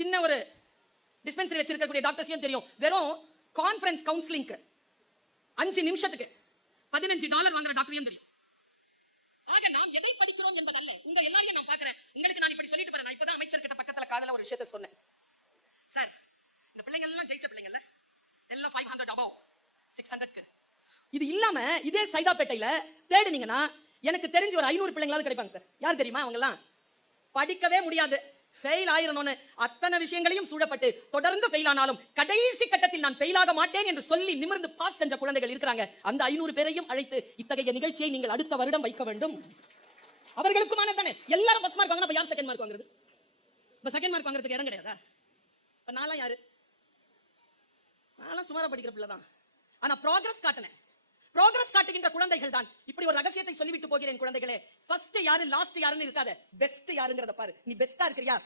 சின்ன ஒரு டிஸ்பென்சரி வச்சிருக்கக்கூடிய டாக்டர்ஸையும் தெரியும். வெறும் கான்ஃபரன்ஸ் கவுன்சிலிங்க்கு 5 நிமிஷத்துக்கு $15 வாங்குற டாக்டரையும் தெரியும். ஆக நாம் எதை படிக்கிறோம் என்பதல்ல. உங்க எல்லாரையும் நான் பார்க்கிறேன். உங்களுக்கு நான் இப்படி சொல்லிட்டு போறேன். நான் இப்பதான் அமைச்சர் கிட்ட பக்கத்துல காதல ஒரு விஷயத்தை சொன்னேன். சார், இந்த பிள்ளைங்க எல்லாம் ஜெயிச்ச பிள்ளைங்கல்ல, எல்லாம் 500 above 600க்கு. இது இல்லாம இதே சைதாப்பேட்டையில தேடுனீங்கன்னா எனக்கு தெரிஞ்சு ஒரு 500 பிள்ளைங்களாவது கிடைப்பாங்க சார். யார் தெரியுமா? அவங்க எல்லாம் படிக்கவே முடியாது, ஃபெயில் ஆயிரணும்னு அத்தனை விஷயங்களையும் சூழப்பட்டு தொடர்ந்து ஃபெயில் ஆனாலும் கடைசி கட்டத்தில் நான் ஃபெயில் ஆக மாட்டேன் என்று சொல்லி நிமிர்ந்து பாஸ் செஞ்ச குழந்தைகள் இருக்கிறாங்க. அந்த 500 பேரையும் அழைத்து இத்தகைய நிகழ்ச்சியை நீங்கள் அடுத்த வருடம் வைக்க வேண்டும். அவர்களுக்குமான தானே. எல்லாரும் ஃபர்ஸ்ட் மார்க் வாங்கினா யார் செகண்ட் மார்க் வாங்குறது? இப்ப செகண்ட் மார்க் வாங்குறதுக்கு இடம் கிடையாதா? இப்ப நான்லாம் யாரு? நான்லாம் சுமாரா படிக்கிற பிள்ளை தான். ஆனா ப்ராக்ரஸ் காட்டினேன். ப்ராக்ரஸ் காட்டுகின்ற குழந்தைகள் தான். இப்படி ஒரு ரகசியத்தை சொல்லிவிட்டு போகிறேன் குழந்தைகளே. ஃபர்ஸ்ட் யாரு லாஸ்ட் யாருன்னு இருக்காத, பெஸ்ட் யாருங்கறத பாரு. நீ பெஸ்டா இருக்கறியா?